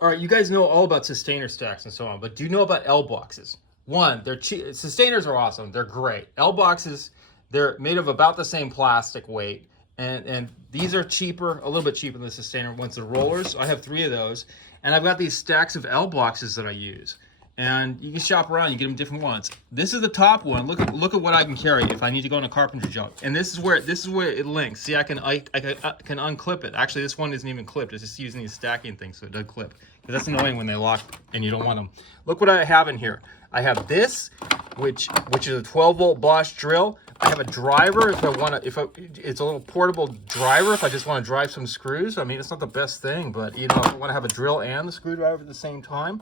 All right, you guys know all about Systainer stacks and so on, but do you know about L-Boxxes? One, they're cheap. Systainers are awesome. They're great. L-Boxxes, they're made of about the same plastic weight, and these are cheaper, a little bit cheaper than the Systainer ones. The rollers, I have 3 of those, and I've got these stacks of L-Boxxes that I use. And you can shop around, you get them different ones. This is the top one. Look at what I can carry if I need to go in a carpentry job. And this is where it links. See, I can unclip it. Actually, this one isn't even clipped. It's just using these stacking things, so it does clip. But that's annoying when they lock and you don't want them. Look what I have in here. I have this, which is a 12-volt Bosch drill. I have a driver if I want to. It's a little portable driver if I just want to drive some screws. I mean, it's not the best thing, but you know, if I want to have a drill and the screwdriver at the same time.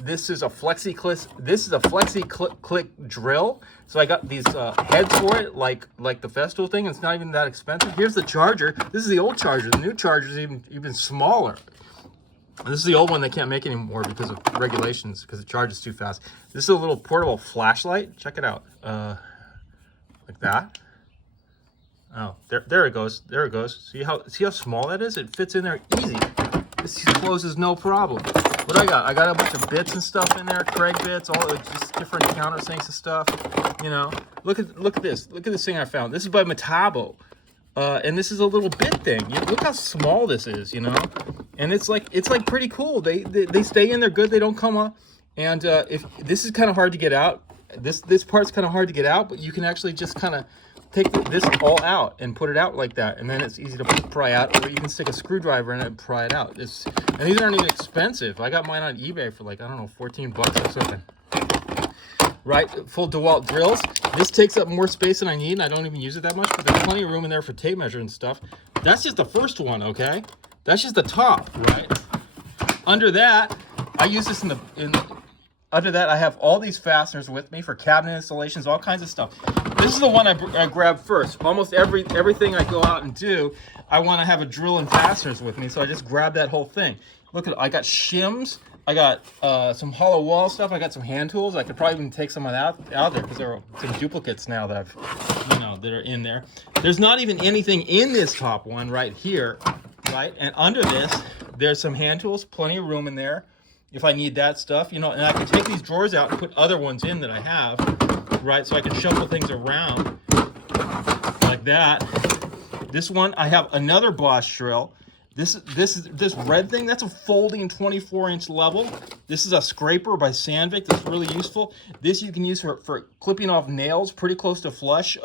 This is a Flexiclick. This is a Flexiclick drill. So I got these heads for it, like the Festool thing. It's not even that expensive. Here's the charger. This is the old charger. The new charger is even smaller. This is the old one they can't make anymore because of regulations, because it charges too fast. This is a little portable flashlight. Check it out. Like that. Oh, there it goes. There it goes. See how small that is? It fits in there easy. This closes no problem. What I got a bunch of bits and stuff in there, Craig bits, all just different countersinks and stuff. You know, look at this. Look at this thing I found. This is by Metabo, and this is a little bit thing. Look how small this is, you know. And it's like pretty cool. They stay in. They're good. They don't come up. And if this is kind of hard to get out, this part's kind of hard to get out, but you can actually just kind of take this all out and put it out like that, and then it's easy to pry out, or you can stick a screwdriver in it and pry it out. And these aren't even expensive. I got mine on eBay for like, I don't know, 14 bucks or something. Right, full DeWalt drills. This takes up more space than I need, and I don't even use it that much, but there's plenty of room in there for tape measure and stuff. That's just the first one, okay? That's just the top, right? Under that, I use this under that, I have all these fasteners with me for cabinet installations, all kinds of stuff. This is the one I grabbed first. Almost everything I go out and do, I want to have a drill and fasteners with me, so I just grab that whole thing. Look at it. I got shims. I got some hollow wall stuff. I got some hand tools. I could probably even take some of that out there because there are some duplicates now that that are in there. There's not even anything in this top one right here, right? And under this, there's some hand tools. Plenty of room in there if I need that stuff, you know. And I can take these drawers out and put other ones in that I have, right? So I can shuffle things around like that. This one, I have another Bosch drill. This red thing, that's a folding 24-inch level. This is a scraper by Sandvik that's really useful. This you can use for clipping off nails pretty close to flush.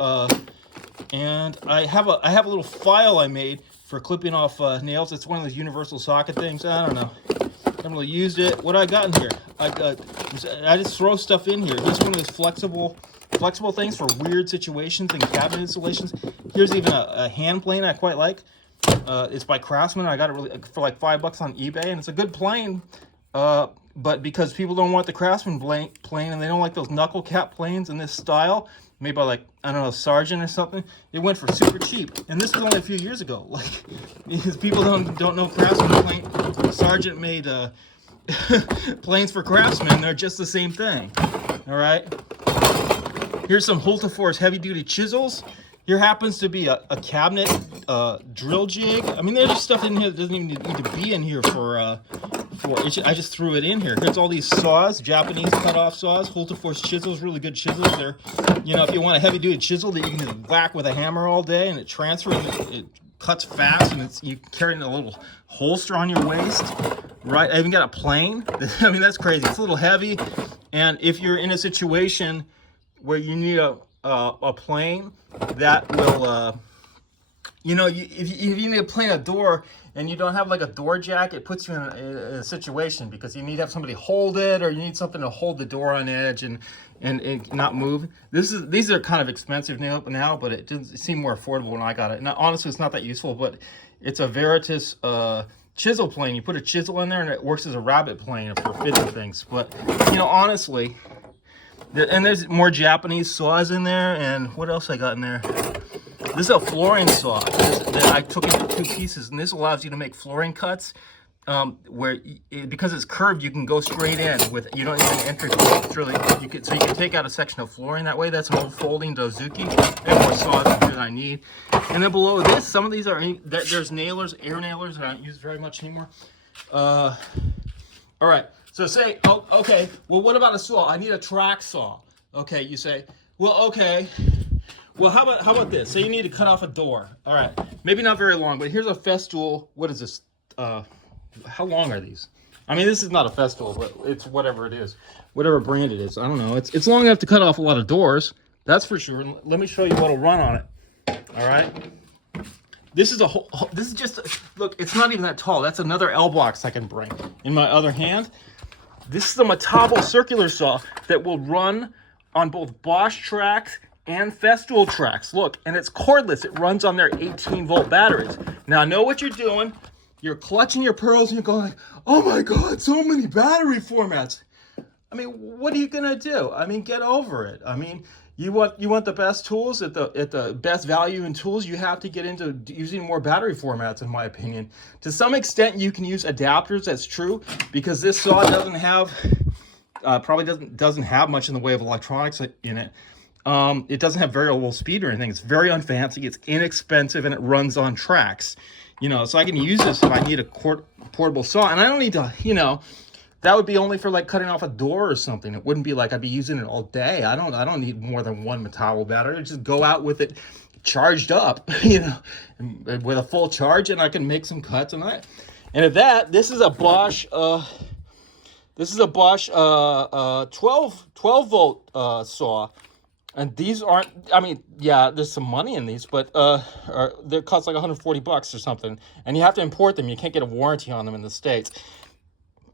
And I have a little file I made for clipping off nails. It's one of those universal socket things. I don't know. I haven't really used it. What do I got in here? I just throw stuff in here. Here's one of those flexible things for weird situations and cabinet installations. Here's even a hand plane I quite like. It's by Craftsman. I got it really for like $5 on eBay, and it's a good plane. But because people don't want the Craftsman plane, and they don't like those knuckle cap planes in this style, made by like, I don't know, Sargent or something, it went for super cheap. And this was only a few years ago. Like, because people don't know Craftsman Sargent made planes for Craftsman. They're just the same thing. All right. Here's some Hultafors heavy-duty chisels. Here happens to be a cabinet drill jig. I mean, there's just stuff in here that doesn't even need to be in here I just threw it in here. Here's all these saws, Japanese cut-off saws, Hultafors chisels, really good chisels. They're, you know, if you want a heavy-duty chisel that you can just whack with a hammer all day and it transfers, it cuts fast, and you carry it in a little holster on your waist, right? I even got a plane. I mean, that's crazy. It's a little heavy, and if you're in a situation where you need a plane that will, you know, if you need to plane a door and you don't have like a door jack, it puts you in a situation because you need to have somebody hold it, or you need something to hold the door on edge and not move. These are kind of expensive now, but it didn't seem more affordable when I got it. Now, honestly, it's not that useful, but it's a Veritas chisel plane. You put a chisel in there and it works as a rabbit plane for fitting things. But, you know, honestly, and there's more Japanese saws in there. And what else I got in there? This is a flooring saw that I took into 2 pieces, and this allows you to make flooring cuts because it's curved, you can go straight in with, you don't even enter. It's really, so you can take out a section of flooring that way. That's an old folding Azebiki. I have more saws in here than I need. And then below this, some of these are there's nailers, air nailers that I don't use very much anymore. All right. So say, oh, okay. Well, what about a saw? I need a track saw. Okay, you say, well, okay. Well, how about this? So you need to cut off a door. All right. Maybe not very long, but here's a festool. What is this? How long are these? I mean, this is not a festool, but it's whatever it is, whatever brand it is. I don't know. It's long enough to cut off a lot of doors. That's for sure. Let me show you what'll run on it. All right. This is just, look, it's not even that tall. That's another L-Boxx I can bring in my other hand. This is a Metabo circular saw that will run on both Bosch tracks and festool tracks. Look, and it's cordless. It runs on their 18-volt batteries. Now, know what you're doing. You're clutching your pearls and you're going like, oh my God, so many battery formats. I mean, what are you gonna do? I mean, get over it. I mean, you want the best tools at the best value in tools. You have to get into using more battery formats, in my opinion. To some extent, you can use adapters. That's true, because this saw doesn't have probably doesn't have much in the way of electronics in it. It doesn't have variable speed or anything. It's very unfancy. It's inexpensive, and it runs on tracks. You know, so I can use this if I need a portable saw, and I don't need to, you know, that would be only for like cutting off a door or something. It wouldn't be like I'd be using it all day. I don't need more than one Metabo battery. I just go out with it charged up, you know, and with a full charge, and I can make some cuts. And at that, this is a Bosch 12 volt saw. And these aren't, I mean, yeah, there's some money in these, but they cost like $140 or something. And you have to import them. You can't get a warranty on them in the States.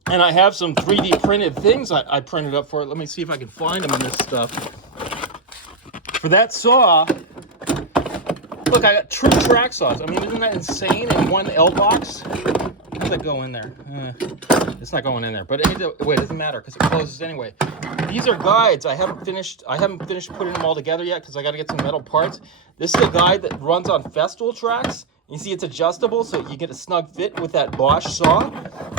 And I have some 3D printed things I printed up for it. Let me see if I can find them in this stuff. For that saw, look, I got true track saws. I mean, isn't that insane in one L-Boxx? How does that go in there? It's not going in there, but wait, it doesn't matter because it closes anyway. These are guides. I haven't finished putting them all together yet because I got to get some metal parts. This is a guide that runs on festool tracks. You see it's adjustable, so you get a snug fit with that Bosch saw.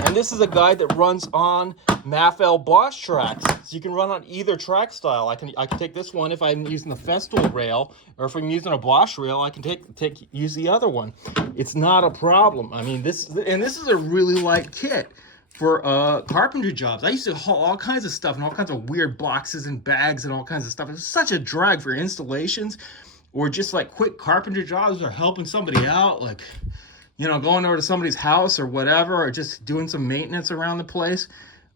And this is a guide that runs on MAFL Bosch tracks. So you can run on either track style. I can take this one if I'm using the festool rail, or if I'm using a Bosch rail, I can use the other one. It's not a problem. I mean, this is a really light kit for carpentry jobs. I used to haul all kinds of stuff and all kinds of weird boxes and bags and all kinds of stuff. It's such a drag for installations, or just like quick carpentry jobs, or helping somebody out, like, you know, going over to somebody's house or whatever, or just doing some maintenance around the place.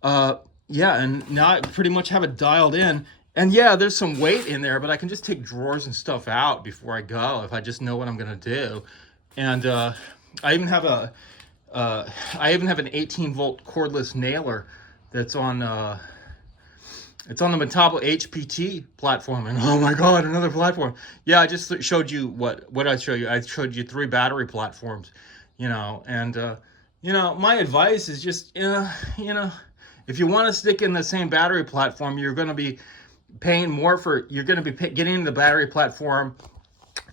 Yeah, and now I pretty much have it dialed in. And yeah, there's some weight in there, but I can just take drawers and stuff out before I go if I just know what I'm gonna do. And I even have an 18-volt cordless nailer that's on it's on the Metabo HPT platform. And oh my God, another platform. Yeah, I just showed you what did I show you? I showed you 3 battery platforms, you know. And you know, my advice is just, you know, if you want to stick in the same battery platform, you're going to be paying more for, you're going to be getting the battery platform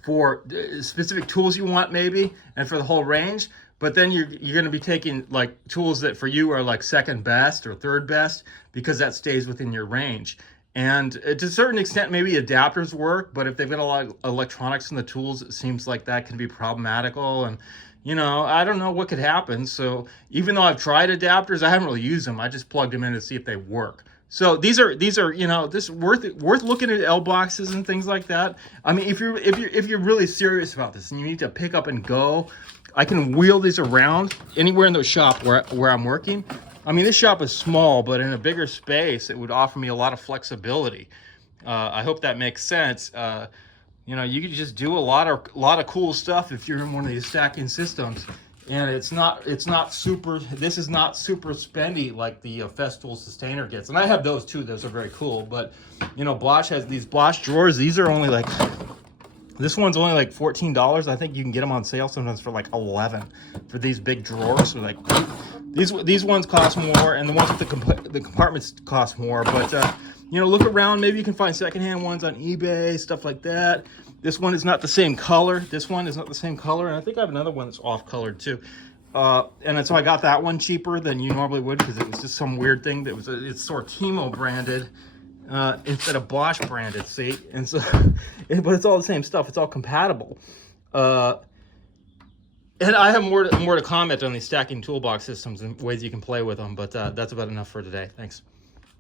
for specific tools you want, maybe, and for the whole range. But then you're going to be taking like tools that for you are like second best or third best, because that stays within your range. And to a certain extent, maybe adapters work, but if they've got a lot of electronics in the tools, it seems like that can be problematical. And, you know, I don't know what could happen. So even though I've tried adapters, I haven't really used them. I just plugged them in to see if they work. So these are you know, this worth looking at L-Boxxes and things like that. I mean, if you're really serious about this and you need to pick up and go, I can wheel these around anywhere in the shop where I'm working. I mean, this shop is small, but in a bigger space, it would offer me a lot of flexibility. I hope that makes sense. You know, you could just do a lot of cool stuff if you're in one of these stacking systems. And it's not super, this is not super spendy like the festool Systainer gets. And I have those too, those are very cool. But, you know, Bosch has these Bosch drawers. These are only like, this one's only like $14. I think you can get them on sale sometimes for like $11 for these big drawers. So like, these ones cost more, and the ones with the compartments cost more. But, you know, look around. Maybe you can find secondhand ones on eBay, stuff like that. This one is not the same color. This one is not the same color. And I think I have another one that's off-colored too. And so I got that one cheaper than you normally would, because it was just some weird thing that was, it's Sortimo branded instead of Bosch branded, see? And so, but it's all the same stuff. It's all compatible. And I have more to comment on these stacking toolbox systems and ways you can play with them, but that's about enough for today. Thanks.